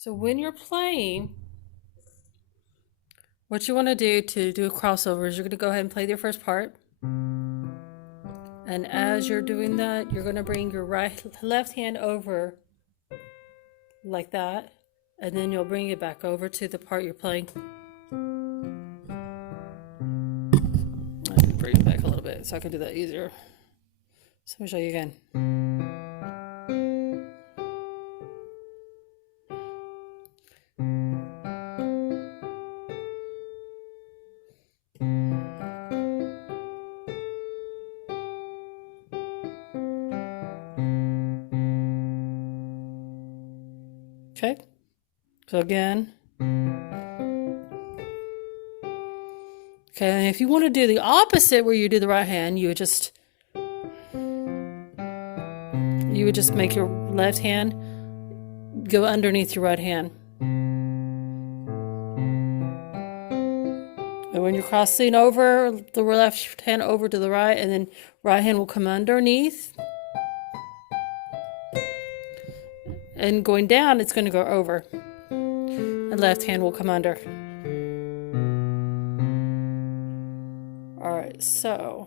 So when you're playing, what you want to do a crossover is you're going to go ahead and play your first part. And as you're doing that, you're going to bring your left hand over like that. And then you'll bring it back over to the part you're playing. I can bring it back a little bit so I can do that easier. So let me show you again. Okay, so again. Okay, and if you want to do the opposite where you do the right hand, you would just make your left hand go underneath your right hand. And when you're crossing over, the left hand over to the right, and then right hand will come underneath. And going down, it's going to go over. And left hand will come under. All right, so